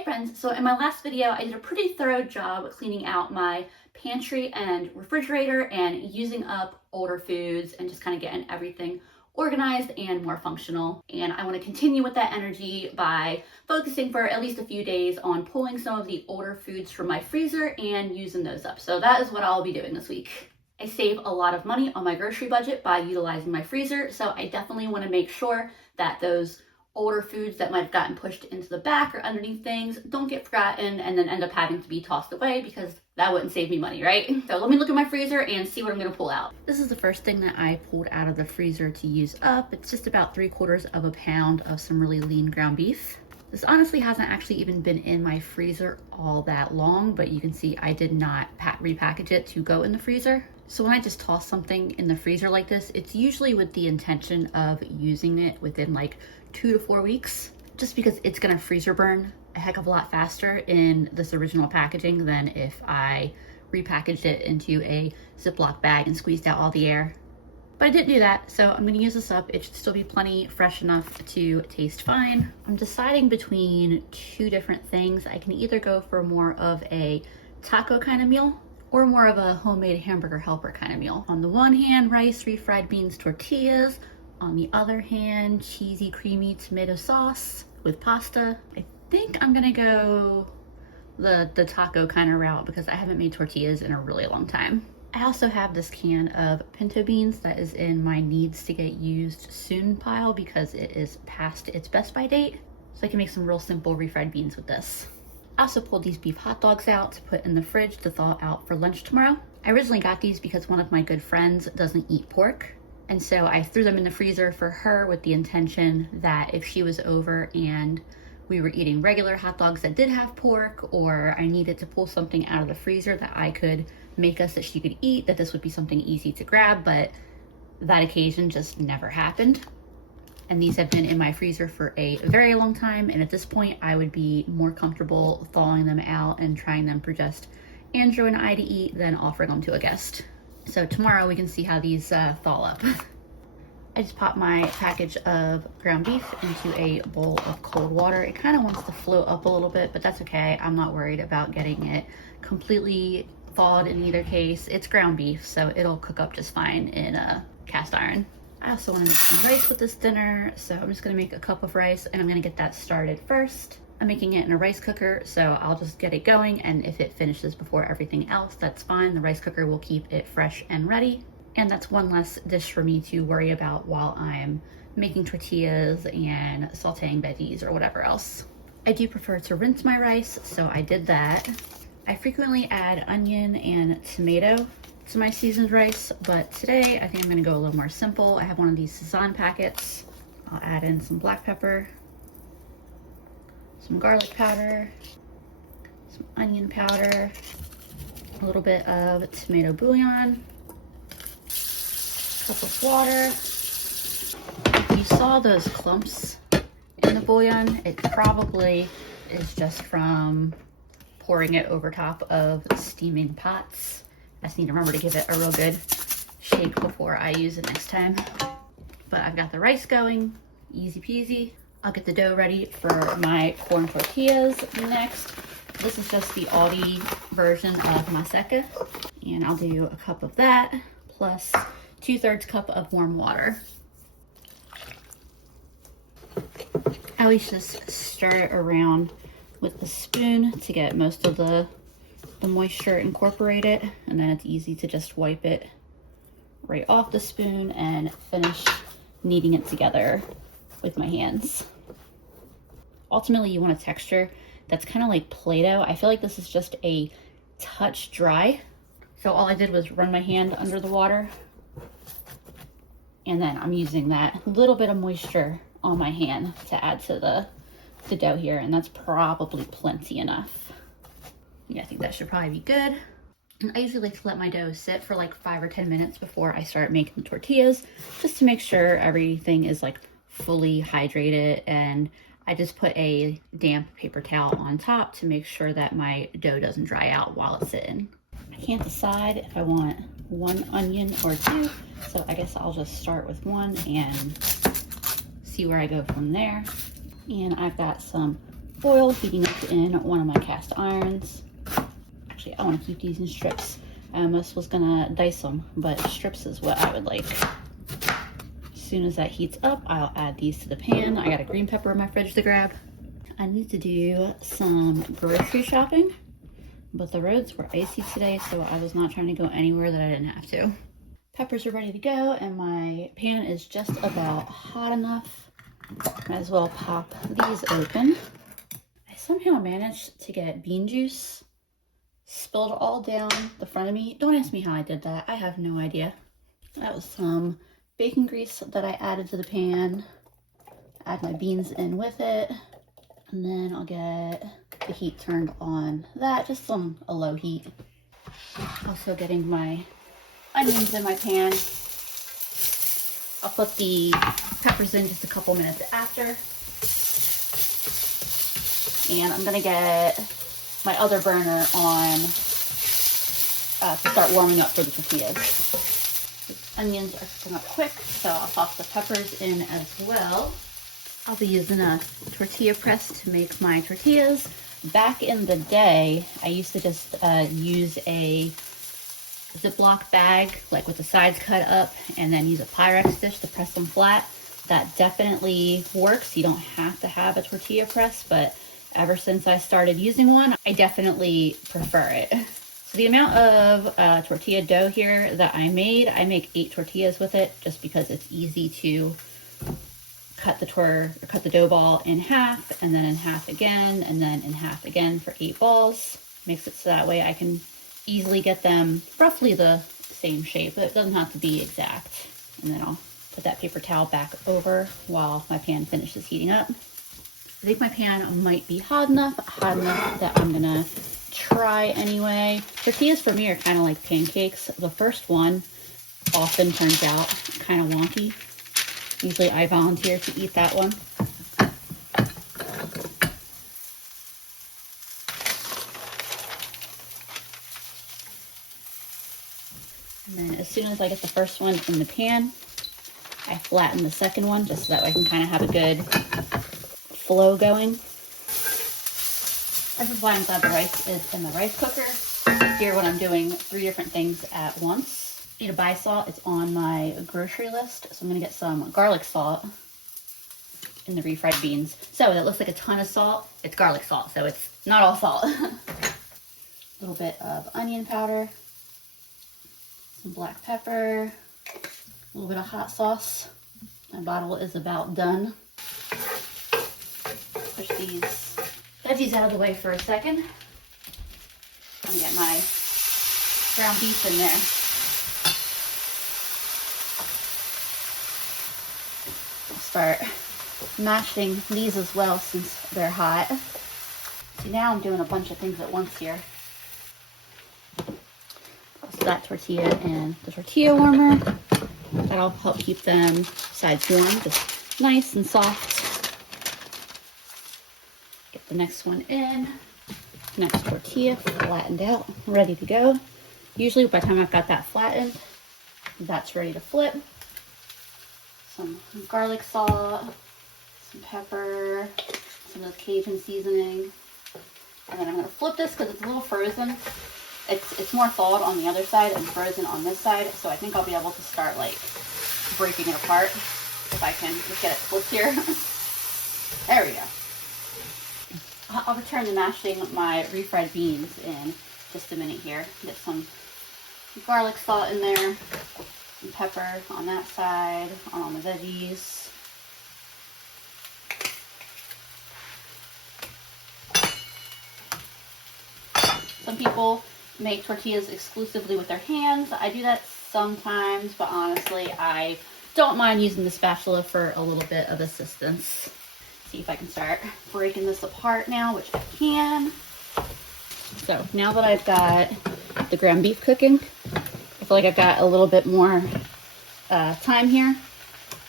Hey friends, so in my last video I did a pretty thorough job cleaning out my pantry and refrigerator and using up older foods and just kind of getting everything organized and more functional. And I want to continue with that energy by focusing for at least a few days on pulling some of the older foods from my freezer and using those up. So that is what I'll be doing this week. I save a lot of money on my grocery budget by utilizing my freezer, so I definitely want to make sure that those older foods that might have gotten pushed into the back or underneath things don't get forgotten and then end up having to be tossed away, because that wouldn't save me money, right? So let me look at my freezer and see what I'm gonna pull out. This is the first thing that I pulled out of the freezer to use up. It's just about 3/4 of a pound of some really lean ground beef. This honestly hasn't actually even been in my freezer all that long, but you can see I did not repackage it to go in the freezer. So when I just toss something in the freezer like this, it's usually with the intention of using it within like 2 to 4 weeks, just because it's gonna freezer burn a heck of a lot faster in this original packaging than if I repackaged it into a Ziploc bag and squeezed out all the air. But I didn't do that, so I'm gonna use this up. It should still be plenty fresh enough to taste fine. I'm deciding between two different things. I can either go for more of a taco kind of meal or more of a homemade hamburger helper kind of meal. On the one hand, rice, refried beans, tortillas. On the other hand, cheesy, creamy tomato sauce with pasta. I think I'm gonna go the taco kind of route because I haven't made tortillas in a really long time. I also have this can of pinto beans that is in my needs to get used soon pile because it is past its best by date. So I can make some real simple refried beans with this. I also pulled these beef hot dogs out to put in the fridge to thaw out for lunch tomorrow. I originally got these because one of my good friends doesn't eat pork. And so I threw them in the freezer for her with the intention that if she was over and we were eating regular hot dogs that did have pork, or I needed to pull something out of the freezer that I could make us that she could eat, that this would be something easy to grab, but that occasion just never happened. And these have been in my freezer for a very long time, and at this point I would be more comfortable thawing them out and trying them for just Andrew and I to eat than offering them to a guest. So tomorrow we can see how these thaw up. I just popped my package of ground beef into a bowl of cold water. It kind of wants to float up a little bit, but that's okay. I'm not worried about getting it completely thawed in either case. It's ground beef, so it'll cook up just fine in a cast iron. I also want to make some rice with this dinner, so I'm just going to make a cup of rice and I'm going to get that started first. I'm making it in a rice cooker, so I'll just get it going, and if it finishes before everything else, that's fine. The rice cooker will keep it fresh and ready. And that's one less dish for me to worry about while I'm making tortillas and sauteing veggies or whatever else. I do prefer to rinse my rice, so I did that. I frequently add onion and tomato to my seasoned rice, but today I think I'm gonna go a little more simple. I have one of these Sazan packets. I'll add in some black pepper, some garlic powder, some onion powder, a little bit of tomato bouillon, cup of water. If you saw those clumps in the bouillon, it probably is just from pouring it over top of steaming pots. I just need to remember to give it a real good shake before I use it next time. But I've got the rice going, easy peasy. I'll get the dough ready for my corn tortillas next. This is just the Aldi version of maseca, and I'll do a cup of that plus 2/3 cup of warm water. I always just stir it around with a spoon to get most of the moisture incorporated, and then it's easy to just wipe it right off the spoon and finish kneading it together with my hands. Ultimately, you want a texture that's kind of like Play-Doh. I feel like this is just a touch dry. So all I did was run my hand under the water, and then I'm using that little bit of moisture on my hand to add to the dough here, and that's probably plenty enough. Yeah, I think that should probably be good. And I usually like to let my dough sit for like 5 or 10 minutes before I start making the tortillas, just to make sure everything is like fully hydrated. And I just put a damp paper towel on top to make sure that my dough doesn't dry out while it's sitting. I can't decide if I want 1 onion or 2, so I guess I'll just start with 1 and see where I go from there. And I've got some oil heating up in one of my cast irons. Actually, I want to keep these in strips. I almost was gonna dice them, but strips is what I would like. As soon as that heats up, I'll add these to the pan. I got a green pepper in my fridge to grab. I need to do some grocery shopping, but the roads were icy today, so I was not trying to go anywhere that I didn't have to. Peppers are ready to go, and my pan is just about hot enough. Might as well pop these open. I somehow managed to get bean juice spilled all down the front of me. Don't ask me how I did that. I have no idea. That was some bacon grease that I added to the pan. Add my beans in with it. And then I'll get the heat turned on that, just on a low heat. Also getting my onions in my pan. I'll put the peppers in just a couple minutes after. And I'm gonna get my other burner on to start warming up for the tortillas. The onions are cooking up quick, so I'll toss the peppers in as well. I'll be using a tortilla press to make my tortillas. Back in the day, I used to just use a Ziploc bag, like with the sides cut up, and then use a Pyrex dish to press them flat. That definitely works. You don't have to have a tortilla press, but ever since I started using one, I definitely prefer it. So the amount of tortilla dough here that I make 8 tortillas with it, just because it's easy to cut the dough ball in half, and then in half again, and then in half again for 8 balls. Makes it so that way I can easily get them roughly the same shape, but it doesn't have to be exact. And then I'll put that paper towel back over while my pan finishes heating up. I think my pan might be hot enough that I'm gonna try anyway. Tortillas for me are kind of like pancakes. The first one often turns out kind of wonky. Usually I volunteer to eat that one. And then as soon as I get the first one in the pan, I flatten the second one just so that way I can kind of have a good flow going. This is why I'm glad the rice is in the rice cooker. Here when I'm doing 3 different things at once. I need to buy salt. It's on my grocery list. So I'm gonna get some garlic salt in the refried beans. So that looks like a ton of salt. It's garlic salt, so it's not all salt. A little bit of onion powder, some black pepper, a little bit of hot sauce. My bottle is about done. Push these veggies out of the way for a second. I'm gonna get my ground beef in there. Start mashing these as well since they're hot. See, now I'm doing a bunch of things at once here. So that tortilla and the tortilla warmer. That'll help keep them sides warm, just nice and soft. Get the next one in. Next tortilla flattened out, ready to go. Usually by the time I've got that flattened, that's ready to flip. Some garlic salt, some pepper, some of the Cajun seasoning. And then I'm gonna flip this because it's a little frozen. It's more thawed on the other side and frozen on this side. So I think I'll be able to start like breaking it apart if I can just get it flipped here. There we go. I'll return to mashing my refried beans in just a minute here. Get some garlic salt in there. Some pepper on that side, on the veggies. Some people make tortillas exclusively with their hands. I do that sometimes, but honestly, I don't mind using the spatula for a little bit of assistance. See if I can start breaking this apart now, which I can. So now that I've got the ground beef cooking, I feel like I've got a little bit more time here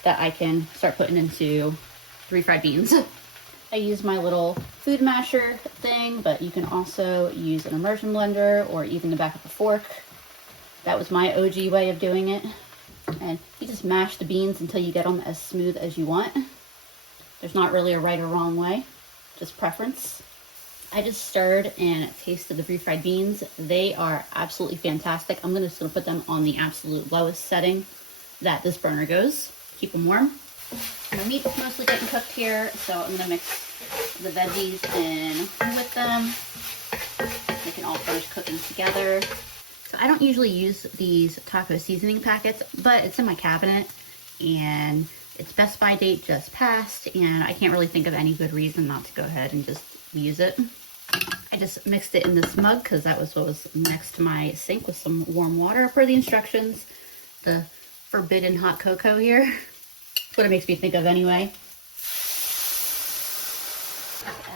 that I can start putting into refried beans. I use my little food masher thing, but you can also use an immersion blender or even the back of a fork. That was my OG way of doing it. And you just mash the beans until you get them as smooth as you want. There's not really a right or wrong way. just preference. I just stirred and tasted the refried beans. They are absolutely fantastic. I'm just gonna put them on the absolute lowest setting that this burner goes. Keep them warm. My meat's mostly getting cooked here, so I'm gonna mix the veggies in with them. They can all finish cooking together. So I don't usually use these taco seasoning packets, but it's in my cabinet and its Best By date just passed, and I can't really think of any good reason not to go ahead and just use it. I just mixed it in this mug because that was what was next to my sink with some warm water per the instructions. The forbidden hot cocoa here. That's what it makes me think of anyway.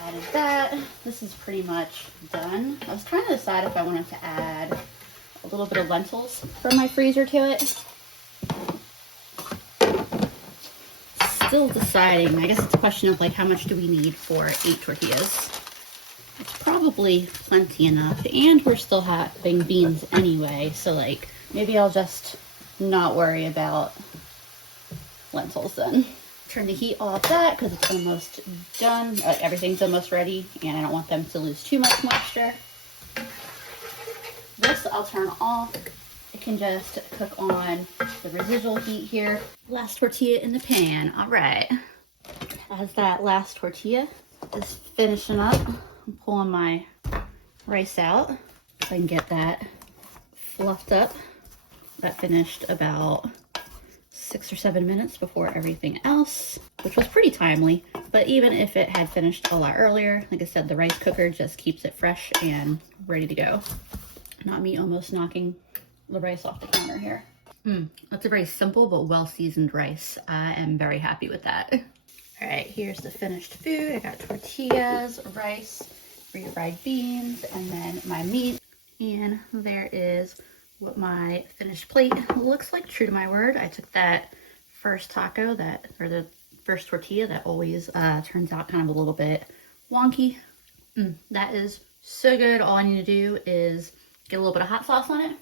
Added that. This is pretty much done. I was trying to decide if I wanted to add a little bit of lentils from my freezer to it. Still deciding. I guess it's a question of like how much do we need for 8 tortillas. It's probably plenty enough, and we're still having beans anyway, so like maybe I'll just not worry about lentils then. Turn the heat off that because it's almost done. Everything's almost ready, and I don't want them to lose too much moisture. This I'll turn off. It can just cook on the residual heat here. Last tortilla in the pan. All right. As that last tortilla is finishing up, I'm pulling my rice out so I can get that fluffed up. That finished about 6 or 7 minutes before everything else, which was pretty timely. But even if it had finished a lot earlier, like I said, the rice cooker just keeps it fresh and ready to go. Not me almost knocking the rice off the counter here. That's a very simple but well-seasoned rice. I am very happy with that. All right, here's the finished food. I got tortillas, rice, refried beans, and then my meat. And there is what my finished plate looks like, true to my word. I took that first taco or the first tortilla that always turns out kind of a little bit wonky. That is so good. All I need to do is get a little bit of hot sauce on it.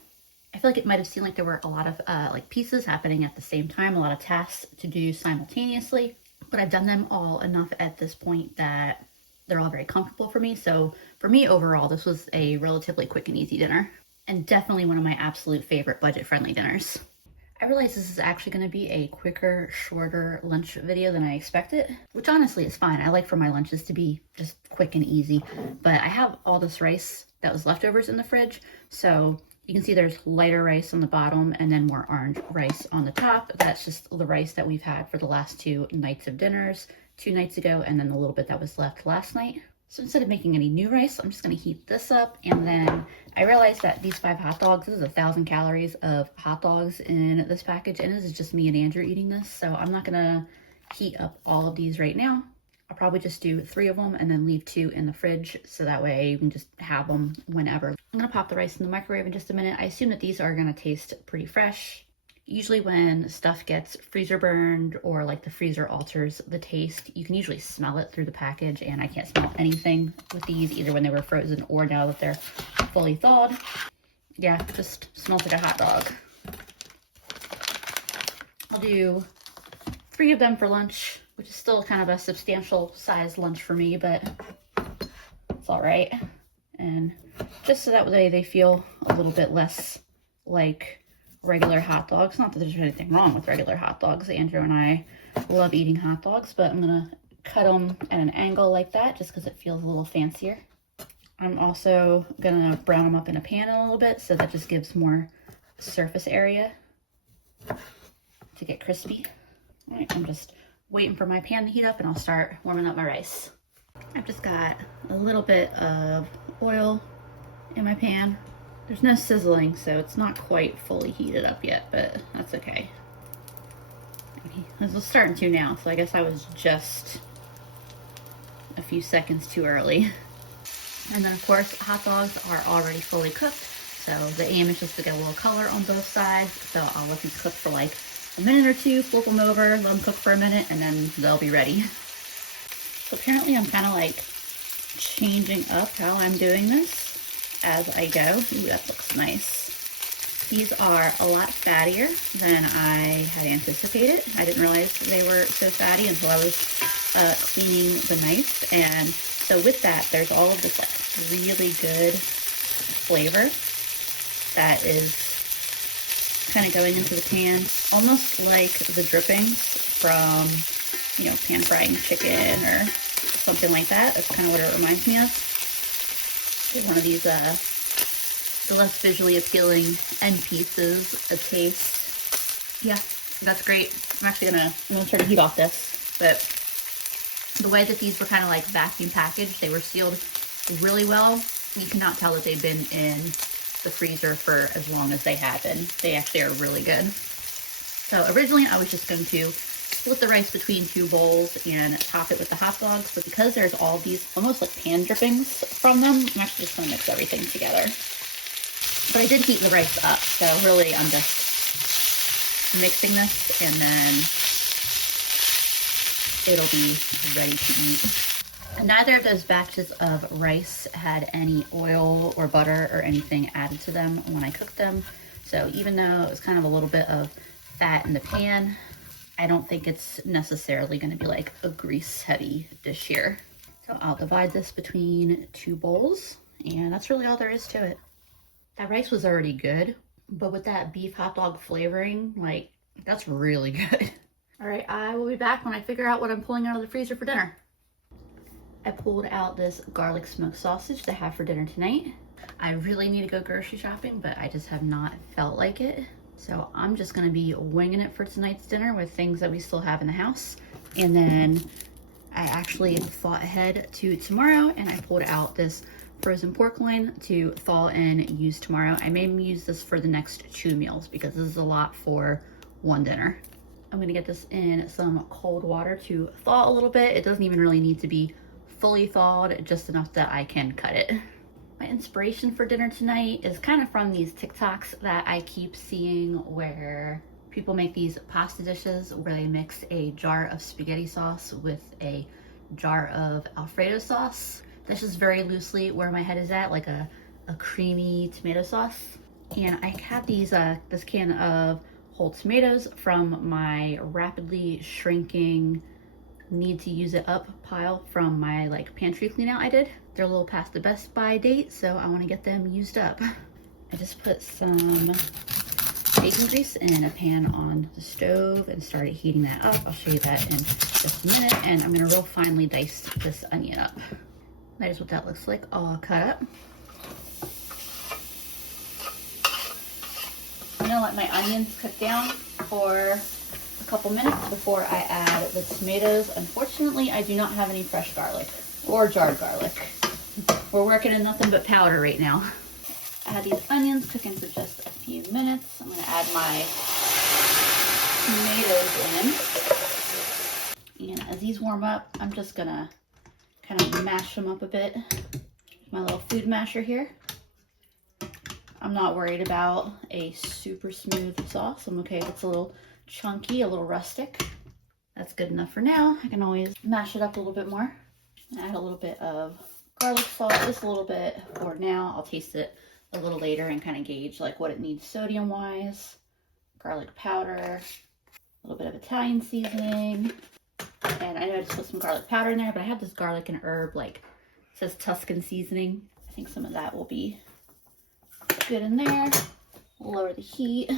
I feel like it might have seemed like there were a lot of like pieces happening at the same time, a lot of tasks to do simultaneously, but I've done them all enough at this point that they're all very comfortable for me. So for me overall, this was a relatively quick and easy dinner, and definitely one of my absolute favorite budget-friendly dinners. I realize this is actually going to be a quicker, shorter lunch video than I expected, which honestly is fine. I like for my lunches to be just quick and easy, but I have all this rice that was leftovers in the fridge, so you can see there's lighter rice on the bottom and then more orange rice on the top. That's just the rice that we've had for the last 2 nights of dinners, 2 nights ago, and then the little bit that was left last night. So instead of making any new rice, I'm just gonna heat this up. And then I realized that these 5 hot dogs, this is 1,000 calories of hot dogs in this package, and this is just me and Andrew eating this. So I'm not gonna heat up all of these right now. I'll probably just do 3 of them and then leave 2 in the fridge, so that way you can just have them whenever. I'm gonna pop the rice in the microwave in just a minute. I assume that these are gonna taste pretty fresh. Usually when stuff gets freezer burned or like the freezer alters the taste, you can usually smell it through the package, and I can't smell anything with these, either when they were frozen or now that they're fully thawed. Yeah, just smells like a hot dog. I'll do 3 of them for lunch, which is still kind of a substantial size lunch for me, but it's all right. And just so that way they feel a little bit less like regular hot dogs. Not that there's anything wrong with regular hot dogs. Andrew and I love eating hot dogs, but I'm gonna cut them at an angle like that just because it feels a little fancier. I'm also gonna brown them up in a pan a little bit, so that just gives more surface area to get crispy. All right, I'm just waiting for my pan to heat up and I'll start warming up my rice. I've just got a little bit of oil in my pan. There's no sizzling, so it's not quite fully heated up yet, but that's okay. This was starting to now, so I guess I was just a few seconds too early. And then of course, hot dogs are already fully cooked, so the aim is just to get a little color on both sides. So I'll let these cook for like a minute or 2, flip them over, let them cook for a minute, and then they'll be ready. So apparently I'm kind of like changing up how I'm doing this as I go. Ooh, that looks nice. These are a lot fattier than I had anticipated. I didn't realize they were so fatty until I was cleaning the knife, and So with that, there's all of this like really good flavor that is kind of going into the pan, almost like the drippings from, you know, pan frying chicken or something like that. That's kind of what it reminds me of. Get one of these, the less visually appealing end pieces, a taste. Yeah, that's great. I'm gonna try to heat off this, but the way that these were kind of like vacuum packaged, they were sealed really well. You cannot tell that they've been in the freezer for as long as they have been. They actually are really good. So originally I was just going to split the rice between 2 bowls and top it with the hot dogs, but because there's all these almost like pan drippings from them, I'm actually just going to mix everything together. But I did heat the rice up, so really I'm just mixing this and then it'll be ready to eat. Neither of those batches of rice had any oil or butter or anything added to them when I cooked them. So even though it was kind of a little bit of fat in the pan, I don't think it's necessarily going to be like a grease heavy dish here. So I'll divide this between 2 bowls, and that's really all there is to it. That rice was already good, but with that beef hot dog flavoring, like, that's really good. All right, I will be back when I figure out what I'm pulling out of the freezer for dinner. I pulled out this garlic smoked sausage to have for dinner tonight. I really need to go grocery shopping, but I just have not felt like it. So I'm just gonna be winging it for tonight's dinner with things that we still have in the house. And then I actually thought ahead to tomorrow and I pulled out this frozen pork loin to thaw and use tomorrow. I may use this for the next 2 meals because this is a lot for one dinner. I'm gonna get this in some cold water to thaw a little bit. It doesn't even really need to be fully thawed, just enough that I can cut it. My inspiration for dinner tonight is kind of from these TikToks that I keep seeing where people make these pasta dishes where they mix a jar of spaghetti sauce with a jar of Alfredo sauce. That's just very loosely where my head is at, like a creamy tomato sauce. And I have these this can of whole tomatoes from my rapidly shrinking need to use it up pile from my like pantry clean out I did. They're a little past the best by date, so I want to get them used up. I just put some bacon grease in a pan on the stove and started heating that up. I'll show you that in just a minute. And I'm gonna real finely dice this onion up. That is what that looks like all cut up. I'm gonna let my onions cook down for a couple minutes before I add the tomatoes. Unfortunately, I do not have any fresh garlic or jarred garlic. We're working in nothing but powder right now. Add these onions, cook in for just a few minutes. I'm gonna add my tomatoes in. And as these warm up, I'm just gonna kind of mash them up a bit. My little food masher here. I'm not worried about a super smooth sauce. I'm okay if it's a little chunky, a little rustic. That's good enough for now. I can always mash it up a little bit more. And add a little bit of garlic salt, just a little bit for now. I'll taste it a little later and kind of gauge like what it needs sodium wise. Garlic powder, a little bit of Italian seasoning. And I know I just put some garlic powder in there, but I have this garlic and herb, like it says Tuscan seasoning. I think some of that will be good in there. Lower the heat.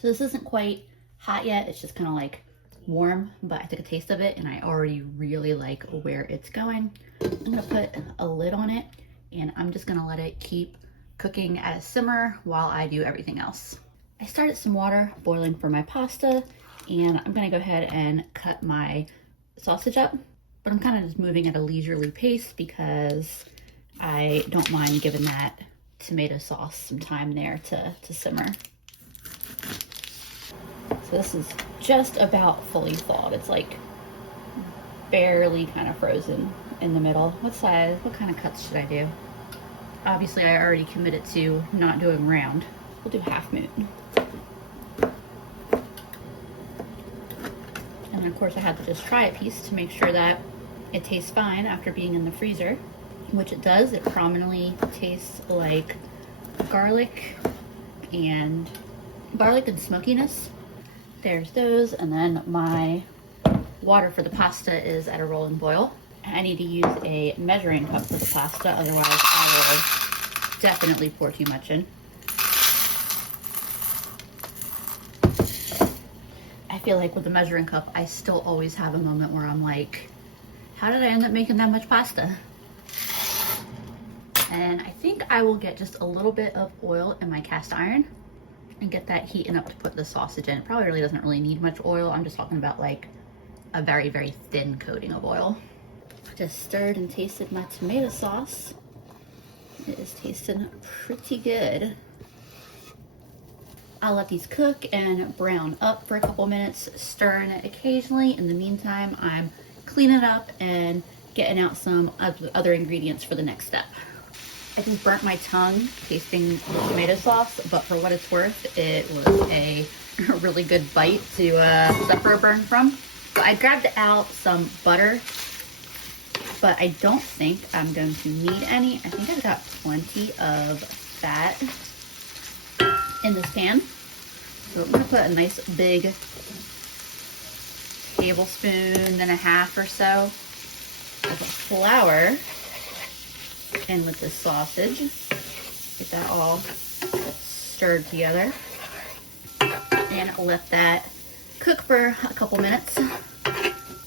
So this isn't quite hot yet. It's just kind of like warm, but I took a taste of it and I already really like where it's going. I'm gonna put a lid on it and I'm just gonna let it keep cooking at a simmer while I do everything else. I started some water boiling for my pasta and I'm gonna go ahead and cut my sausage up, but I'm kind of just moving at a leisurely pace because I don't mind giving that tomato sauce some time there to simmer. So this is just about fully thawed. It's like barely kind of frozen in the middle. What kind of cuts should I do? Obviously I already committed to not doing round. We'll do half moon. And then of course I had to just try a piece to make sure that it tastes fine after being in the freezer, which it does. It prominently tastes like garlic and smokiness. There's those, and then my water for the pasta is at a rolling boil. I need to use a measuring cup for the pasta, otherwise I will definitely pour too much in. I feel like with the measuring cup, I still always have a moment where I'm like, how did I end up making that much pasta? And I think I will get just a little bit of oil in my cast iron and get that heating up to put the sausage in. It probably really doesn't really need much oil. I'm just talking about like a very, very thin coating of oil. I just stirred and tasted my tomato sauce. It is tasting pretty good. I'll let these cook and brown up for a couple minutes, stirring it occasionally. In the meantime, I'm cleaning it up and getting out some other ingredients for the next step. I just burnt my tongue tasting the tomato sauce, but for what it's worth, it was a really good bite to suffer a burn from. So I grabbed out some butter, but I don't think I'm going to need any. I think I've got plenty of fat in this pan. So I'm gonna put a nice big tablespoon and a half or so of flour in with the sausage. Get that all stirred together and let that cook for a couple minutes,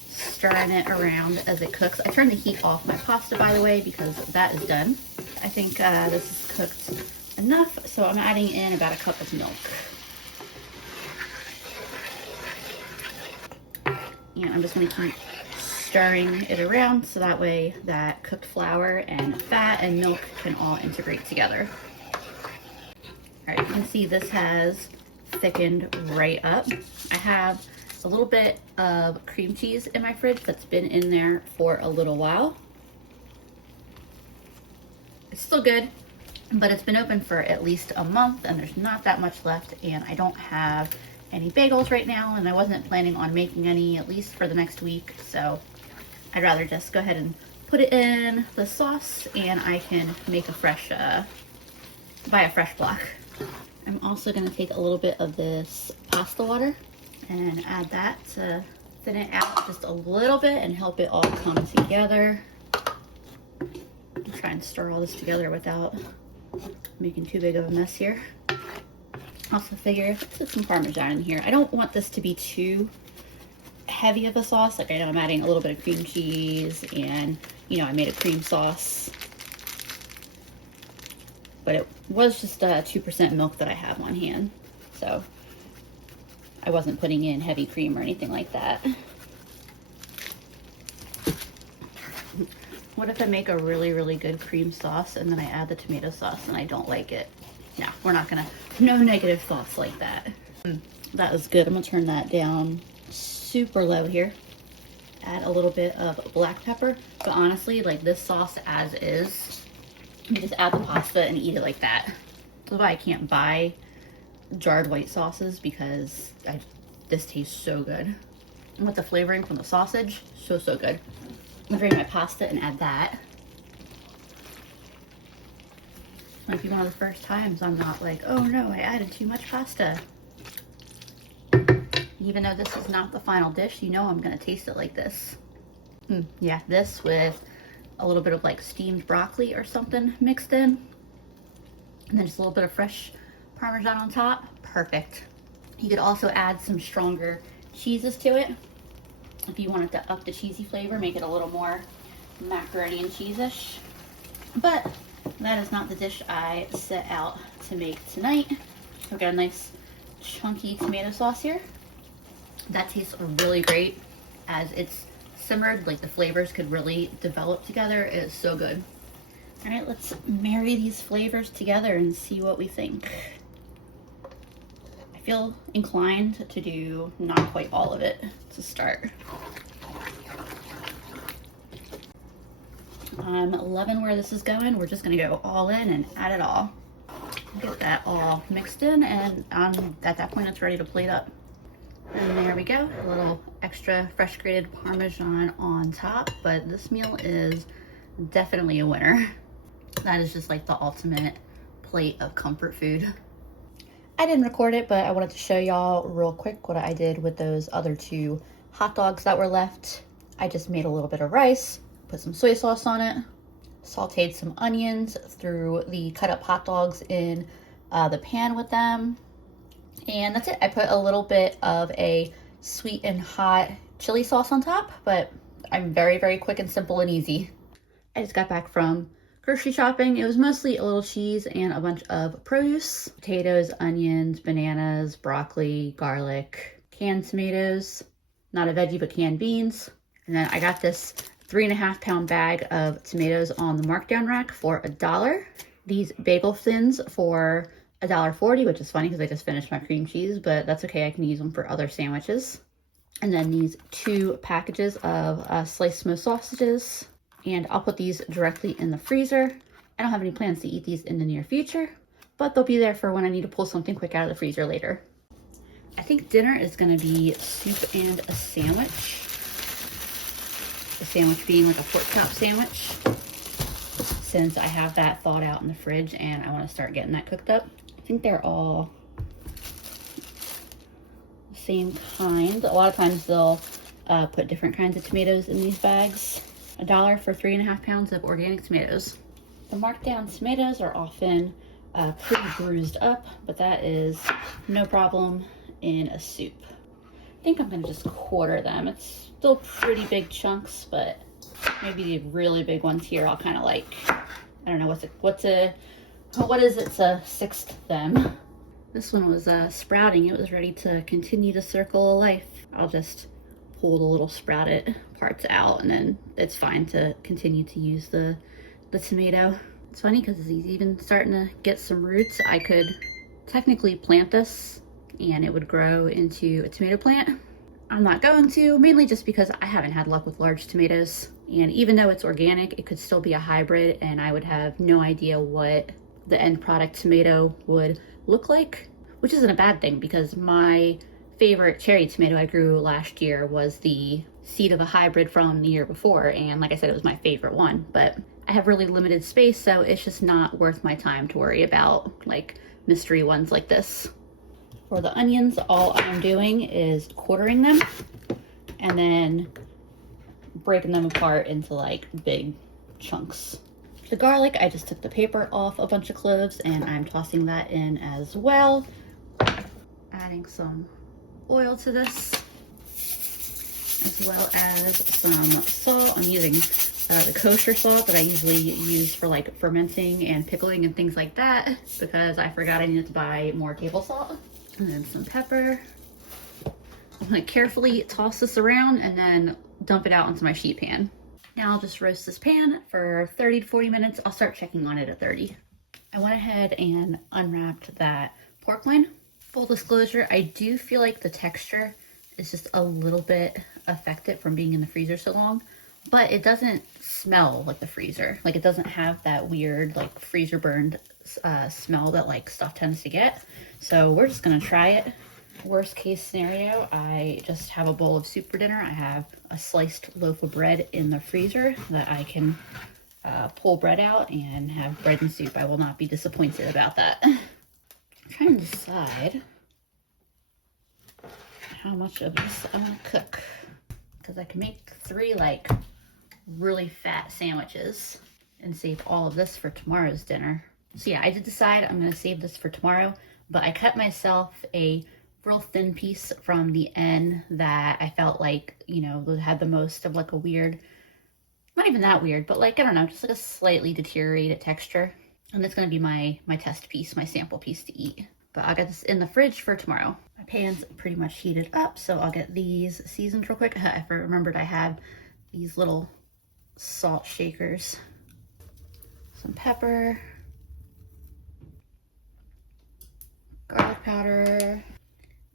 stirring it around as it cooks. I turned the heat off my pasta, by the way, because that is done. I think this is cooked enough, so I'm adding in about a cup of milk. And I'm just gonna keep stirring it around so that way that cooked flour and fat and milk can all integrate together. All right, you can see this has thickened right up. I have a little bit of cream cheese in my fridge that's been in there for a little while. It's still good, but it's been open for at least a month and there's not that much left, and I don't have any bagels right now, and I wasn't planning on making any, at least for the next week, so I'd rather just go ahead and put it in the sauce and I can make a fresh, buy a fresh block. I'm also gonna take a little bit of this pasta water and add that to thin it out just a little bit and help it all come together. Try and stir all this together without making too big of a mess here. Also figure, let's put some Parmesan in here. I don't want this to be too heavy of a sauce. Like, I know I'm adding a little bit of cream cheese and, you know, I made a cream sauce. But it was just 2% milk that I have on hand. So I wasn't putting in heavy cream or anything like that. What if I make a really, really good cream sauce and then I add the tomato sauce and I don't like it? No, we're not gonna, no negative thoughts like that. That was good. I'm gonna turn that down super low here. Add a little bit of black pepper, but honestly, like this sauce as is, you just add the pasta and eat it like that. That's why I can't buy jarred white sauces, because this tastes so good. And with the flavoring from the sausage, so good. I'm gonna drain my pasta and add that. Might be one of the first times I'm not like, oh no, I added too much pasta. Even though this is not the final dish, you know I'm gonna taste it like this. Yeah, this with a little bit of like steamed broccoli or something mixed in. And then just a little bit of fresh Parmesan on top. Perfect. You could also add some stronger cheeses to it. If you wanted to up the cheesy flavor, make it a little more macaroni and cheese-ish. But that is not the dish I set out to make tonight. I've got a nice chunky tomato sauce here. That tastes really great as it's simmered. Like, the flavors could really develop together. It is so good. All right, let's marry these flavors together and see what we think. I feel inclined to do not quite all of it to start. I'm loving where this is going. We're just gonna go all in and add it all. Get that all mixed in, and at that point it's ready to plate up. And there we go, a little extra fresh grated Parmesan on top, but this meal is definitely a winner. That is just like the ultimate plate of comfort food. I didn't record it, but I wanted to show y'all real quick what I did with those other two hot dogs that were left, I just made a little bit of rice, put some soy sauce on it, sauteed some onions, threw the cut up hot dogs in the pan with them, and that's it. I put a little bit of a sweet and hot chili sauce on top, but I'm very, very quick and simple and easy. I just got back from grocery shopping. It was mostly a little cheese and a bunch of produce, potatoes, onions, bananas, broccoli, garlic, canned tomatoes, not a veggie, but canned beans. And then I got this 3.5 pound bag of tomatoes on the markdown rack for $1. These bagel thins for $1.40, which is funny because I just finished my cream cheese, but that's okay. I can use them for other sandwiches. And then these 2 packages of sliced smoked sausages. And I'll put these directly in the freezer. I don't have any plans to eat these in the near future, but they'll be there for when I need to pull something quick out of the freezer later. I think dinner is gonna be soup and a sandwich. The sandwich being like a pork chop sandwich, since I have that thawed out in the fridge and I wanna start getting that cooked up. I think they're all the same kind. A lot of times they'll put different kinds of tomatoes in these bags. $1 for 3.5 pounds of organic tomatoes. The markdown tomatoes are often pretty bruised up, but that is no problem in a soup. I think I'm gonna just quarter them. It's still pretty big chunks, but maybe the really big ones here I'll kind of like, I don't know, what is it to sixth them. This one was sprouting. It was ready to continue the circle of life. I'll just pull the little sprouted parts out, and then it's fine to continue to use the tomato. It's funny because he's even starting to get some roots. I could technically plant this and it would grow into a tomato plant. I'm not going to, mainly just because I haven't had luck with large tomatoes. And even though it's organic, it could still be a hybrid and I would have no idea what the end product tomato would look like, which isn't a bad thing because my favorite cherry tomato I grew last year was the seed of a hybrid from the year before, and like I said, it was my favorite one, but I have really limited space, so it's just not worth my time to worry about like mystery ones like this. For the onions, all I'm doing is quartering them and then breaking them apart into like big chunks. The garlic, I just took the paper off a bunch of cloves and I'm tossing that in as well. Adding some oil to this, as well as some salt. I'm using the kosher salt that I usually use for like fermenting and pickling and things like that, because I forgot I needed to buy more table salt. And then some pepper. I'm gonna carefully toss this around and then dump it out into my sheet pan. Now I'll just roast this pan for 30 to 40 minutes. I'll start checking on it at 30. I went ahead and unwrapped that pork loin. Full disclosure, I do feel like the texture is just a little bit affected from being in the freezer so long, but it doesn't smell like the freezer. Like it doesn't have that weird like freezer burned smell that like stuff tends to get. So we're just gonna try it. Worst case scenario, I just have a bowl of soup for dinner. I have a sliced loaf of bread in the freezer that I can pull bread out and have bread and soup. I will not be disappointed about that. I'm trying to decide how much of this I want to cook, because I can make 3 like really fat sandwiches and save all of this for tomorrow's dinner. So yeah, I did decide I'm going to save this for tomorrow, but I cut myself a real thin piece from the end that I felt like, you know, had the most of like a weird, not even that weird, but like, I don't know, just like a slightly deteriorated texture. And it's going to be my test piece, my sample piece to eat. But I'll get this in the fridge for tomorrow. My pan's pretty much heated up, so I'll get these seasoned real quick. I remembered I had these little salt shakers. Some pepper, garlic powder,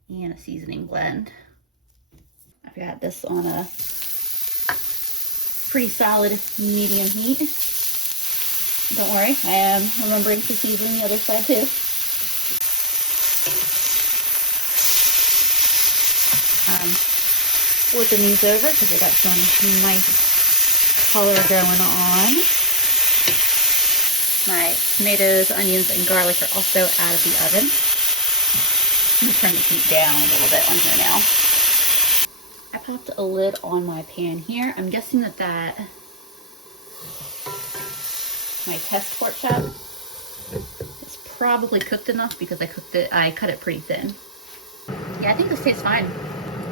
and a seasoning blend. I've got this on a pretty solid medium heat. Don't worry, I am remembering to season the other side too. Flipping these over because they got some nice color going on. My tomatoes, onions, and garlic are also out of the oven. I'm gonna turn the heat down a little bit on here now. I popped a lid on my pan here. I'm guessing that my test pork chop is probably cooked enough because I cut it pretty thin. Yeah, I think this tastes fine.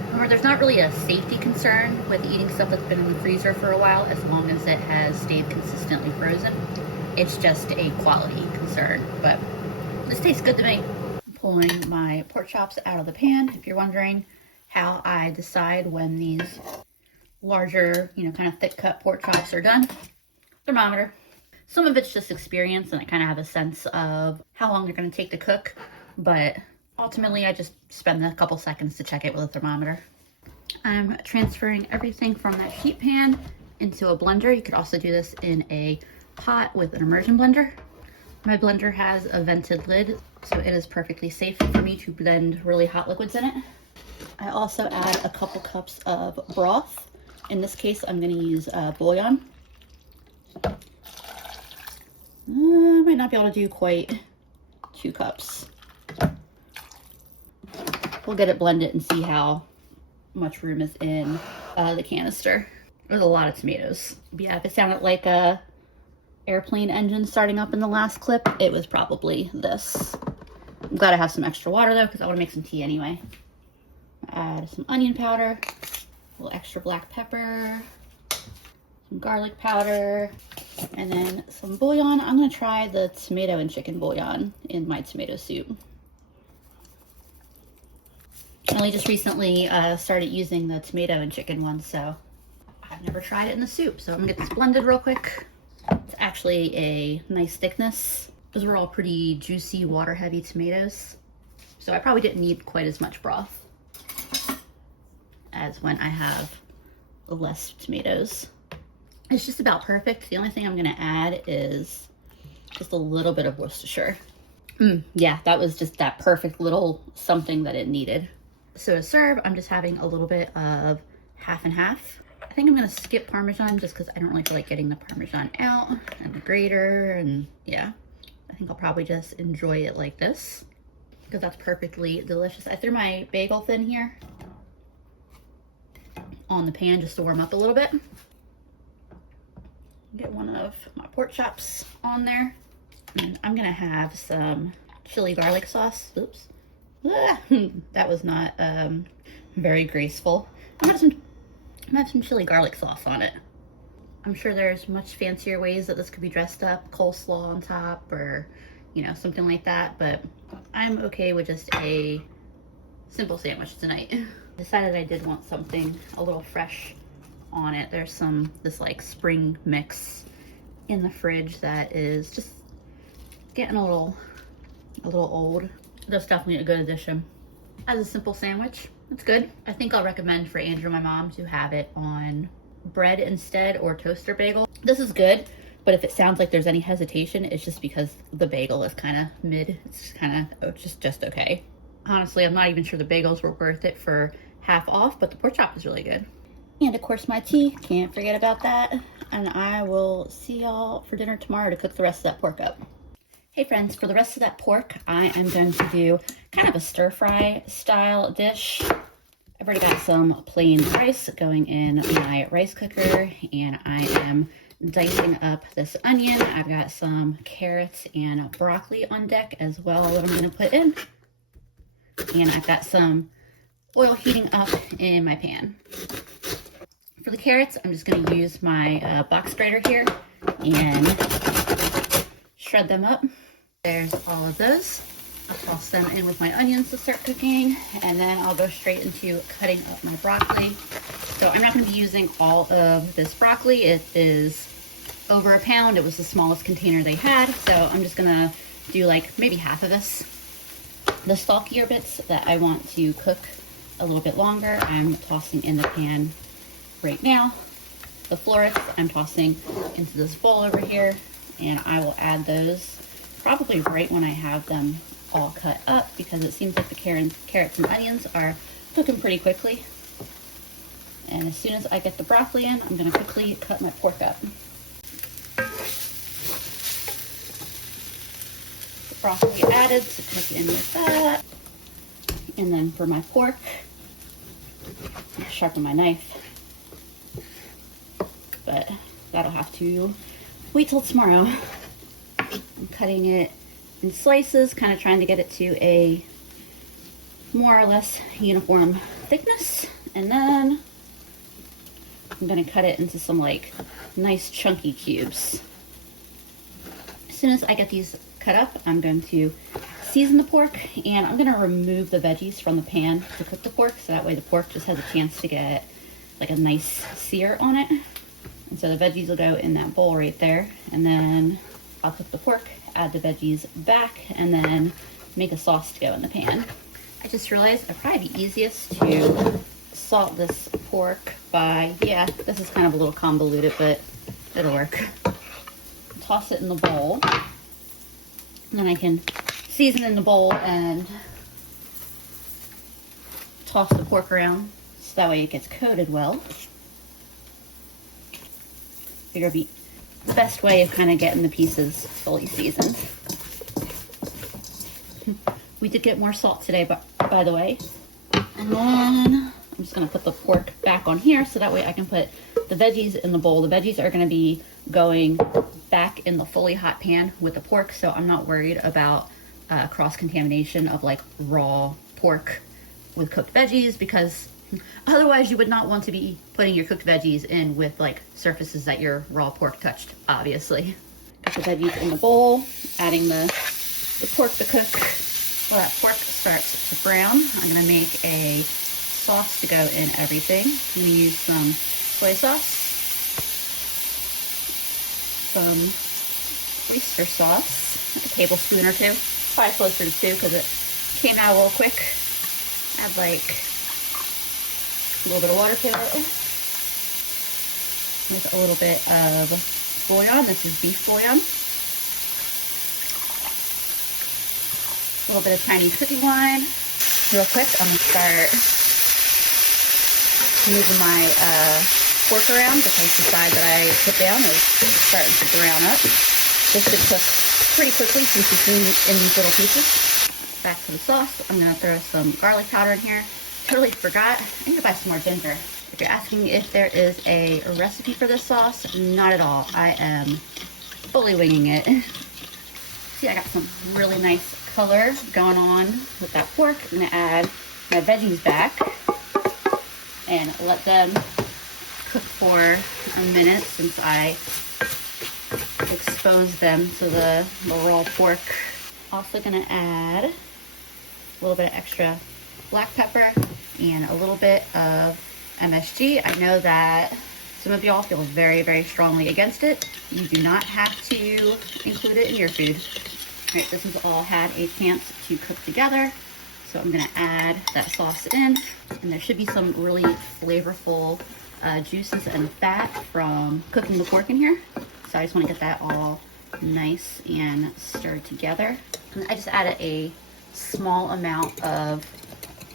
Remember, there's not really a safety concern with eating stuff that's been in the freezer for a while as long as it has stayed consistently frozen. It's just a quality concern, but this tastes good to me. I'm pulling my pork chops out of the pan. If you're wondering how I decide when these larger, kind of thick cut pork chops are done, thermometer. Some of it's just experience and I kind of have a sense of how long they're going to take to cook, but ultimately I just spend a couple seconds to check it with a thermometer. I'm transferring everything from that sheet pan into a blender. You could also do this in a pot with an immersion blender. My blender has a vented lid, so it is perfectly safe for me to blend really hot liquids in it. I also add a couple cups of broth. In this case, I'm going to use bouillon. I might not be able to do quite 2 cups. We'll get it blended and see how much room is in the canister. There's a lot of tomatoes. But yeah, if it sounded like a airplane engine starting up in the last clip, it was probably this. I'm glad I have some extra water though, because I want to make some tea anyway. Add some onion powder, a little extra black pepper, some garlic powder, and then some bouillon. I'm going to try the tomato and chicken bouillon in my tomato soup. I only just recently started using the tomato and chicken one, so I've never tried it in the soup. So I'm going to get this blended real quick. It's actually a nice thickness. Those were all pretty juicy, water-heavy tomatoes. So I probably didn't need quite as much broth as when I have less tomatoes. It's just about perfect. The only thing I'm gonna add is just a little bit of Worcestershire. Yeah, that was just that perfect little something that it needed. So to serve, I'm just having a little bit of half and half. I think I'm gonna skip Parmesan just because I don't really feel like getting the Parmesan out and the grater, and yeah. I think I'll probably just enjoy it like this because that's perfectly delicious. I threw my bagel thin here on the pan just to warm up a little bit. Get one of my pork chops on there. And I'm gonna have some chili garlic sauce. Oops. That was not very graceful. I'm gonna have some chili garlic sauce on it. I'm sure there's much fancier ways that this could be dressed up, coleslaw on top or, something like that, but I'm okay with just a simple sandwich tonight. Decided I did want something a little fresh on it. There's this like spring mix in the fridge that is just getting a little old. That's definitely a good addition. As a simple sandwich, it's good. I think I'll recommend for Andrew and my mom to have it on bread instead or toaster bagel. This is good, but if it sounds like there's any hesitation, it's just because the bagel is kind of mid. It's kind of just okay. Honestly, I'm not even sure the bagels were worth it for half off, but the pork chop is really good. And of course my tea, can't forget about that. And I will see y'all for dinner tomorrow to cook the rest of that pork up. Hey friends, for the rest of that pork, I am going to do kind of a stir fry style dish. I've already got some plain rice going in my rice cooker, and I am dicing up this onion. I've got some carrots and broccoli on deck as well that I'm going to put in. And I've got some oil heating up in my pan. For the carrots, I'm just going to use my box grater here and shred them up. There's all of those. I'll toss them in with my onions to start cooking, and then I'll go straight into cutting up my broccoli. So I'm not going to be using all of this broccoli. It is over a pound. It was the smallest container they had, so I'm just going to do like maybe half of this. The stalkier bits that I want to cook a little bit longer, I'm tossing in the pan right now. The florets I'm tossing into this bowl over here, and I will add those probably right when I have them all cut up, because it seems like the carrots and onions are cooking pretty quickly. And as soon as I get the broccoli in, I'm going to quickly cut my pork up. The broccoli added to cook in with that. And then for my pork, sharpen my knife, but that'll have to wait till tomorrow. I'm cutting it in slices, kind of trying to get it to a more or less uniform thickness, and then I'm gonna cut it into some like nice chunky cubes. As soon as I get these cut up, I'm going to season the pork, and I'm gonna remove the veggies from the pan to cook the pork, so that way the pork just has a chance to get like a nice sear on it. And so the veggies will go in that bowl right there, and then I'll cook the pork, add the veggies back, and then make a sauce to go in the pan. I just realized it'd probably be easiest to salt this pork by, yeah, this is kind of a little convoluted, but it'll work. Toss it in the bowl, and then I can season in the bowl and toss the pork around so that way it gets coated well. Figure it'd be the best way of kind of getting the pieces fully seasoned. We did get more salt today, by the way. And then I'm just gonna put the pork back on here so that way I can put the veggies in the bowl. The veggies are gonna be going back in the fully hot pan with the pork, so I'm not worried about cross-contamination of like raw pork with cooked veggies, because otherwise you would not want to be putting your cooked veggies in with like surfaces that your raw pork touched, obviously. Got the veggies in the bowl, adding the pork to cook. While that pork starts to brown, I'm gonna make a sauce to go in everything. I'm gonna use some soy sauce, some oyster sauce, like a tablespoon or two, probably closer to 2 because it came out a little quick. Add like a little bit of water to it. With a little bit of bouillon. This is beef bouillon. A little bit of Chinese cooking wine. Real quick, I'm gonna start moving my pork around because the side that I put down is starting to brown up. This should cook pretty quickly since it's in these little pieces. Back to the sauce. I'm gonna throw some garlic powder in here. Totally forgot. I need to buy some more ginger. If you're asking if there is a recipe for this sauce, not at all. I am fully winging it. See, I got some really nice color going on with that pork. I'm gonna add my veggies back and let them cook for a minute since I exposed them to the raw pork. Also gonna add a little bit of extra black pepper and a little bit of MSG. I know that some of y'all feel very, very strongly against it. You do not have to include it in your food. All right, this has all had a chance to cook together. So I'm gonna add that sauce in, and there should be some really flavorful juices and fat from cooking the pork in here. So I just wanna get that all nice and stirred together. And I just added a small amount of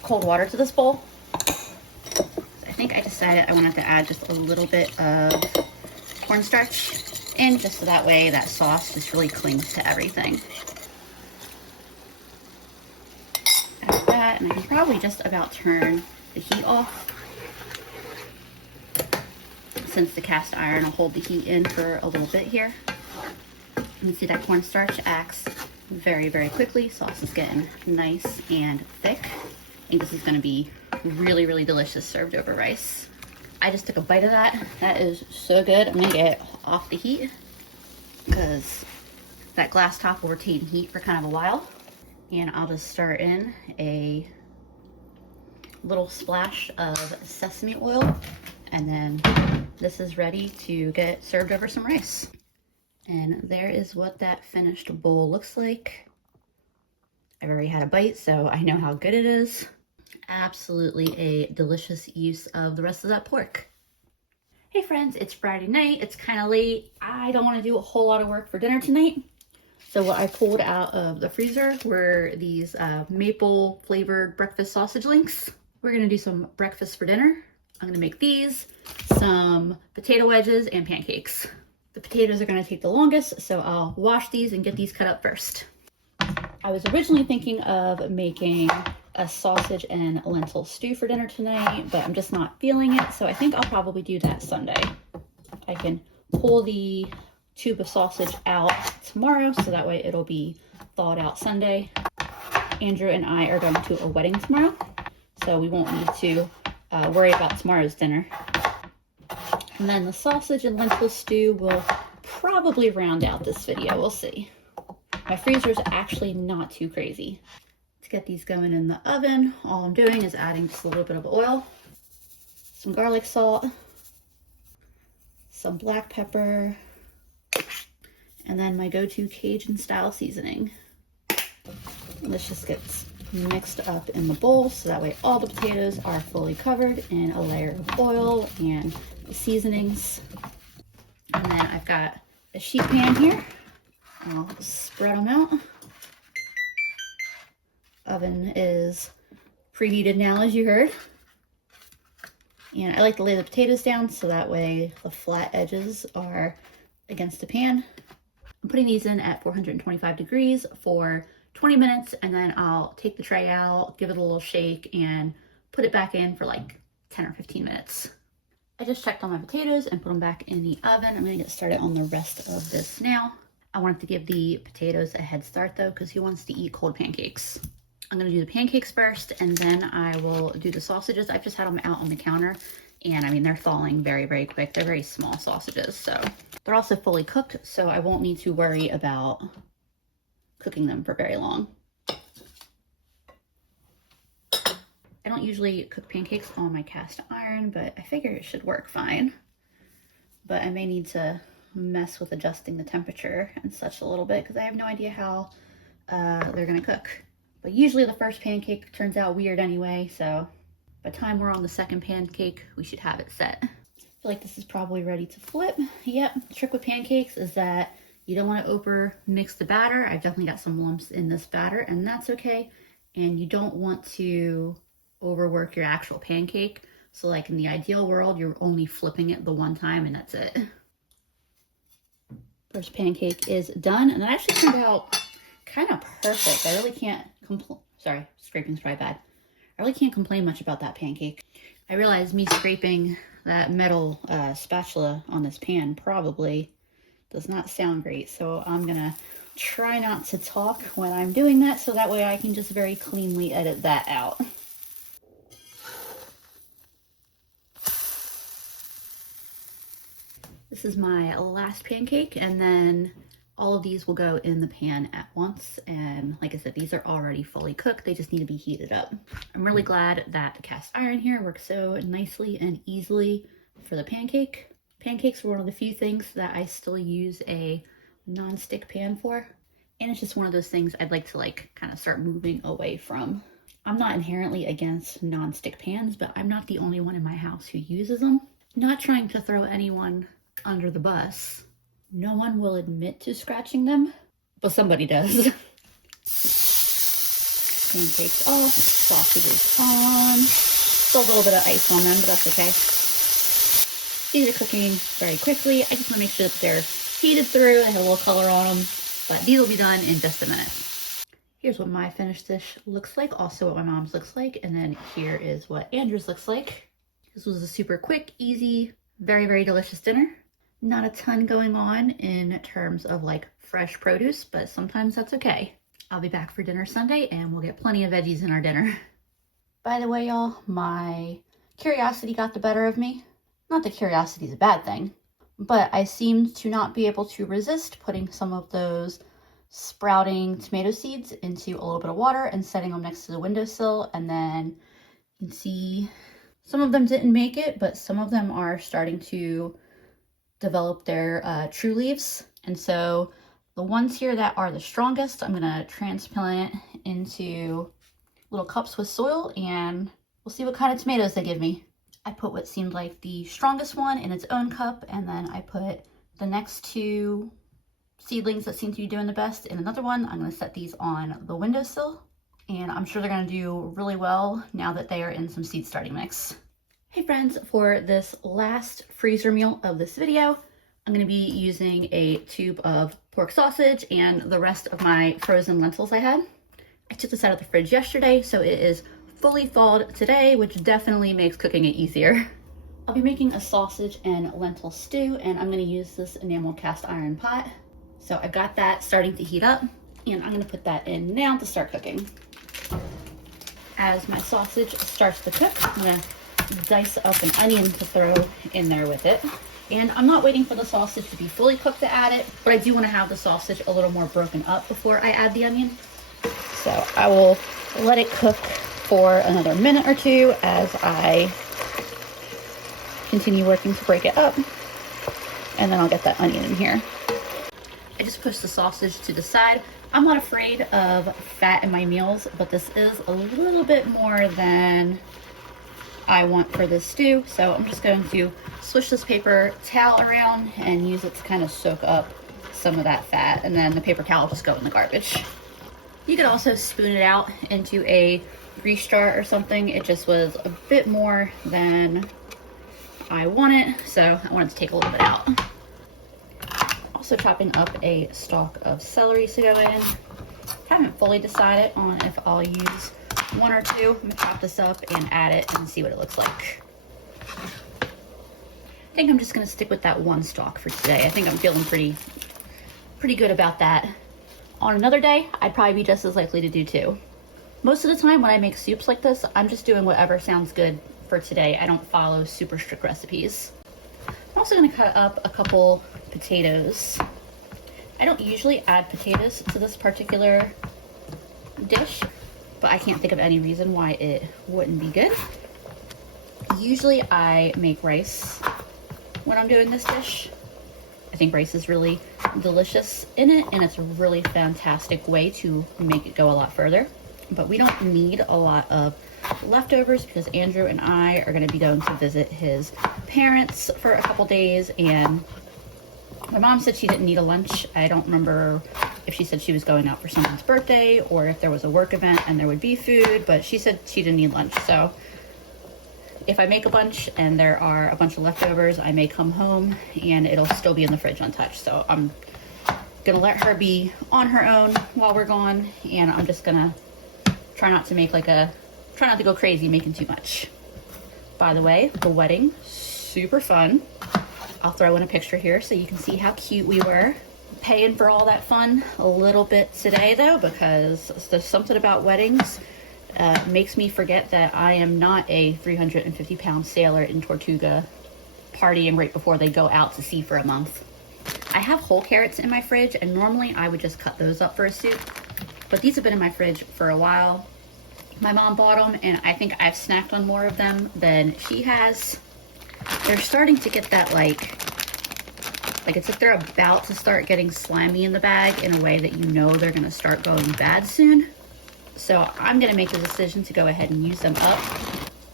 cold water to this bowl. I think I decided I wanted to add just a little bit of cornstarch in, just so that way that sauce just really clings to everything. Add that, and I can probably just about turn the heat off, since the cast iron will hold the heat in for a little bit here. You can see that cornstarch acts very, very quickly. Sauce is getting nice and thick. I think this is gonna be really, really delicious served over rice. I just took a bite of that. That is so good. I'm gonna get it off the heat because that glass top will retain heat for kind of a while. And I'll just stir in a little splash of sesame oil. And then this is ready to get served over some rice. And there is what that finished bowl looks like. I've already had a bite, so I know how good it is. Absolutely a delicious use of the rest of that pork. Hey friends, it's Friday night. It's kind of late. I don't want to do a whole lot of work for dinner tonight. So what I pulled out of the freezer were these maple flavored breakfast sausage links. We're gonna do some breakfast for dinner. I'm gonna make these, some potato wedges and pancakes. The potatoes are gonna take the longest, so I'll wash these and get these cut up first. I was originally thinking of making a sausage and lentil stew for dinner tonight, but I'm just not feeling it, so I think I'll probably do that Sunday. I can pull the tube of sausage out tomorrow, so that way it'll be thawed out Sunday. Andrew and I are going to a wedding tomorrow, so we won't need to worry about tomorrow's dinner. And then the sausage and lentil stew will probably round out this video. We'll see. My freezer's actually not too crazy. To get these going in the oven, all I'm doing is adding just a little bit of oil, some garlic salt, some black pepper, and then my go-to Cajun style seasoning. And this just gets mixed up in the bowl so that way all the potatoes are fully covered in a layer of oil and the seasonings. And then I've got a sheet pan here. I'll spread them out. Oven is preheated now, as you heard. And I like to lay the potatoes down so that way the flat edges are against the pan. I'm putting these in at 425 degrees for 20 minutes, and then I'll take the tray out, give it a little shake, and put it back in for like 10 or 15 minutes. I just checked on my potatoes and put them back in the oven. I'm gonna get started on the rest of this now. I wanted to give the potatoes a head start though, because he wants to eat cold pancakes. I'm gonna do the pancakes first, and then I will do the sausages. I've just had them out on the counter, and I mean, they're thawing very, very quick. They're very small sausages, so they're also fully cooked, so I won't need to worry about cooking them for very long. I don't usually cook pancakes on my cast iron, but I figure it should work fine. But I may need to mess with adjusting the temperature and such a little bit, because I have no idea how they're gonna cook. But usually the first pancake turns out weird anyway, so by the time we're on the second pancake, we should have it set. I feel like this is probably ready to flip. Yep, the trick with pancakes is that you don't want to over mix the batter. I've definitely got some lumps in this batter, and that's okay. And you don't want to overwork your actual pancake. So like in the ideal world, you're only flipping it the one time and that's it. First pancake is done, and that actually turned out kind of perfect. I really can't complain. Sorry, scraping's probably bad. I really can't complain much about that pancake. I realize me scraping that metal spatula on this pan probably does not sound great, so I'm gonna try not to talk when I'm doing that, so that way I can just very cleanly edit that out. This is my last pancake, and then all of these will go in the pan at once. And like I said, these are already fully cooked. They just need to be heated up. I'm really glad that the cast iron here works so nicely and easily for the pancake. Pancakes were one of the few things that I still use a non-stick pan for. And it's just one of those things I'd like to kind of start moving away from. I'm not inherently against non-stick pans, but I'm not the only one in my house who uses them. Not trying to throw anyone under the bus. No one will admit to scratching them, but somebody does. Pancakes off, sausages on. Still a little bit of ice on them, but that's okay. These are cooking very quickly. I just want to make sure that they're heated through. I have a little color on them, but these will be done in just a minute. Here's what my finished dish looks like, also what my mom's looks like, and then here is what Andrew's looks like. This was a super quick, easy, very, very delicious dinner. Not a ton going on in terms of fresh produce, but sometimes that's okay. I'll be back for dinner Sunday and we'll get plenty of veggies in our dinner. By the way, y'all, my curiosity got the better of me. Not that curiosity is a bad thing, but I seemed to not be able to resist putting some of those sprouting tomato seeds into a little bit of water and setting them next to the windowsill. And then you can see some of them didn't make it, but some of them are starting to develop their true leaves. And so the ones here that are the strongest, I'm gonna transplant into little cups with soil, and we'll see what kind of tomatoes they give me. I put what seemed like the strongest one in its own cup, and then I put the next two seedlings that seem to be doing the best in another one. I'm gonna set these on the windowsill, and I'm sure they're gonna do really well now that they are in some seed starting mix. Hey friends, for this last freezer meal of this video, I'm going to be using a tube of pork sausage and the rest of my frozen lentils I had. I took this out of the fridge yesterday, so it is fully thawed today, which definitely makes cooking it easier. I'll be making a sausage and lentil stew, and I'm gonna use this enamel cast iron pot. So I've got that starting to heat up, and I'm gonna put that in now to start cooking. As my sausage starts to cook, I'm gonna dice up an onion to throw in there with it. And I'm not waiting for the sausage to be fully cooked to add it, but I do want to have the sausage a little more broken up before I add the onion. So I will let it cook for another minute or two as I continue working to break it up, and then I'll get that onion in here. I just pushed the sausage to the side. I'm not afraid of fat in my meals, but this is a little bit more than I want for this stew, so I'm just going to swish this paper towel around and use it to kind of soak up some of that fat, and then the paper towel will just go in the garbage. You could also spoon it out into a grease jar or something. It just was a bit more than I wanted, so I wanted to take a little bit out. Also chopping up a stalk of celery to go in. Haven't fully decided on if I'll use one or two. I'm gonna chop this up and add it and see what it looks like. I think I'm just gonna stick with that one stalk for today. I think I'm feeling pretty good about that. On another day, I'd probably be just as likely to do two. Most of the time when I make soups like this, I'm just doing whatever sounds good for today. I don't follow super strict recipes. I'm also gonna cut up a couple potatoes. I don't usually add potatoes to this particular dish, but I can't think of any reason why it wouldn't be good. Usually I make rice when I'm doing this dish. I think rice is really delicious in it, and it's a really fantastic way to make it go a lot further. But we don't need a lot of leftovers because Andrew and I are going to be going to visit his parents for a couple days, and my mom said she didn't need a lunch. I don't remember if she said she was going out for someone's birthday or if there was a work event and there would be food, but she said she didn't need lunch. So if I make a bunch and there are a bunch of leftovers, I may come home and it'll still be in the fridge untouched. So I'm gonna let her be on her own while we're gone, and I'm just gonna try not to go crazy making too much. By the way, the wedding, super fun. I'll throw in a picture here so you can see how cute we were. Paying for all that fun a little bit today though, because there's something about weddings makes me forget that I am not a 350-pound sailor in Tortuga partying right before they go out to sea for a month. I have whole carrots in my fridge, and normally I would just cut those up for a soup, but these have been in my fridge for a while. My mom bought them, and I think I've snacked on more of them than she has. They're starting to get that like it's like they're about to start getting slimy in the bag in a way that you know they're gonna start going bad soon. So I'm gonna make the decision to go ahead and use them up.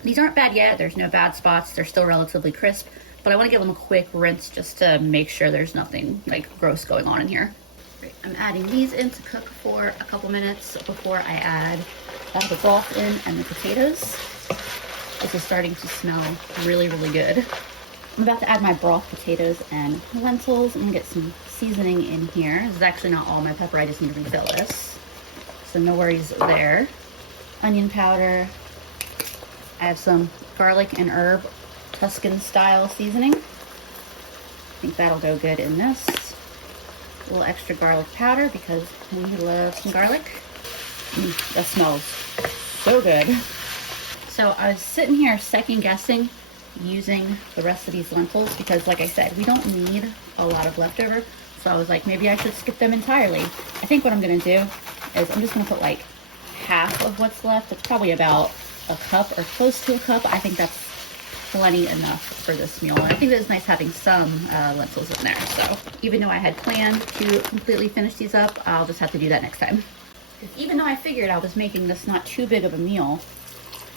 These aren't bad yet, there's no bad spots, they're still relatively crisp, but I wanna give them a quick rinse just to make sure there's nothing like gross going on in here. Right, I'm adding these in to cook for a couple minutes before I add the broth in and the potatoes. This is starting to smell really, really good. I'm about to add my broth, potatoes, and lentils. I'm gonna get some seasoning in here. This is actually not all my pepper, I just need to refill this. So no worries there. Onion powder. I have some garlic and herb Tuscan style seasoning. I think that'll go good in this. A little extra garlic powder because we love some garlic. That smells so good. So I was sitting here second guessing using the rest of these lentils because, like I said, we don't need a lot of leftover. So I was like, maybe I should skip them entirely. I think what I'm gonna do is I'm just gonna put like half of what's left. It's probably about a cup or close to a cup. I think that's plenty enough for this meal. And I think it's nice having some lentils in there. So even though I had planned to completely finish these up, I'll just have to do that next time. Even though I figured I was making this not too big of a meal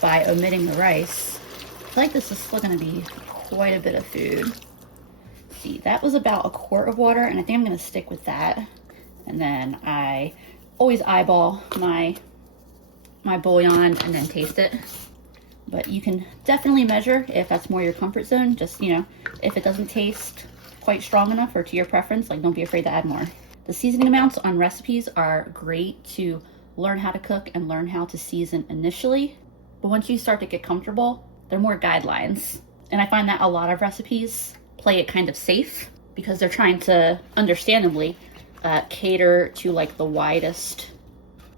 by omitting the rice, I feel like this is still gonna be quite a bit of food. Let's see, that was about a quart of water, and I think I'm gonna stick with that. And then I always eyeball my bouillon and then taste it. But you can definitely measure if that's more your comfort zone. Just, you know, if it doesn't taste quite strong enough or to your preference, like don't be afraid to add more. The seasoning amounts on recipes are great to learn how to cook and learn how to season initially. But once you start to get comfortable, there are more guidelines. And I find that a lot of recipes play it kind of safe because they're trying to, understandably, cater to like the widest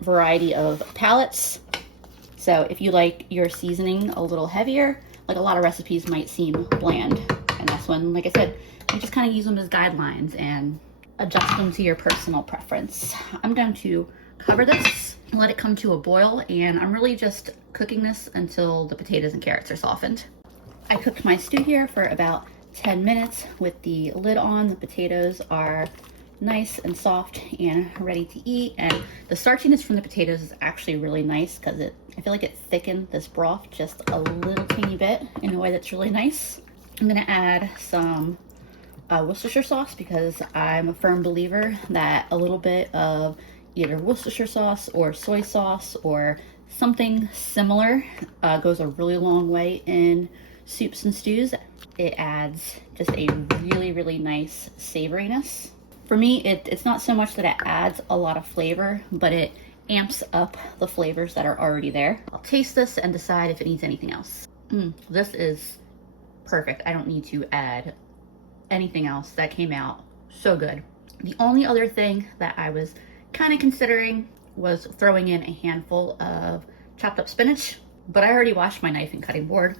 variety of palates. So if you like your seasoning a little heavier, like a lot of recipes might seem bland. And that's when, like I said, you just kind of use them as guidelines and adjust them to your personal preference. I'm going to cover this and let it come to a boil, and I'm really just cooking this until the potatoes and carrots are softened. I cooked my stew here for about 10 minutes with the lid on. The potatoes are nice and soft and ready to eat, and the starchiness from the potatoes is actually really nice because I feel like it thickened this broth just a little teeny bit in a way that's really nice. I'm gonna add some Worcestershire sauce because I'm a firm believer that a little bit of either Worcestershire sauce or soy sauce or something similar goes a really long way in soups and stews. It adds just a really, really nice savoriness. For me, it's not so much that it adds a lot of flavor, but it amps up the flavors that are already there. I'll taste this and decide if it needs anything else. This is perfect. I don't need to add anything else. That came out so good. The only other thing that I was kind of considering was throwing in a handful of chopped up spinach, but I already washed my knife and cutting board.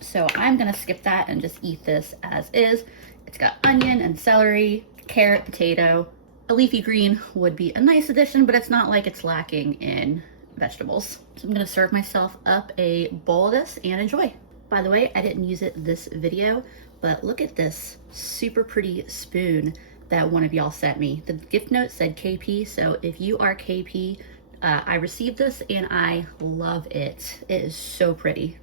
So I'm gonna skip that and just eat this as is. It's got onion and celery, carrot, potato. A leafy green would be a nice addition, but it's not like it's lacking in vegetables. So I'm gonna serve myself up a bowl of this and enjoy. By the way, I didn't use it this video, but look at this super pretty spoon that one of y'all sent me. The gift note said KP, so if you are KP, I received this and I love it. It is so pretty.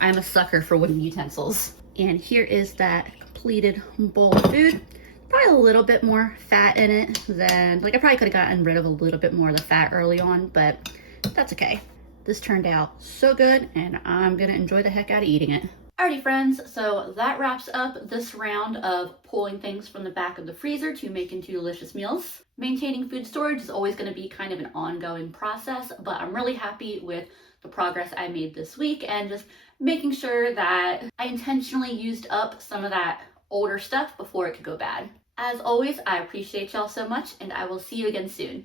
I'm a sucker for wooden utensils. And here is that completed bowl of food. Probably a little bit more fat in it than, like I probably could have gotten rid of a little bit more of the fat early on, but that's okay. This turned out so good and I'm gonna enjoy the heck out of eating it. Alrighty friends, so that wraps up this round of pulling things from the back of the freezer to make into delicious meals. Maintaining food storage is always going to be kind of an ongoing process, but I'm really happy with the progress I made this week and just making sure that I intentionally used up some of that older stuff before it could go bad. As always, I appreciate y'all so much and I will see you again soon.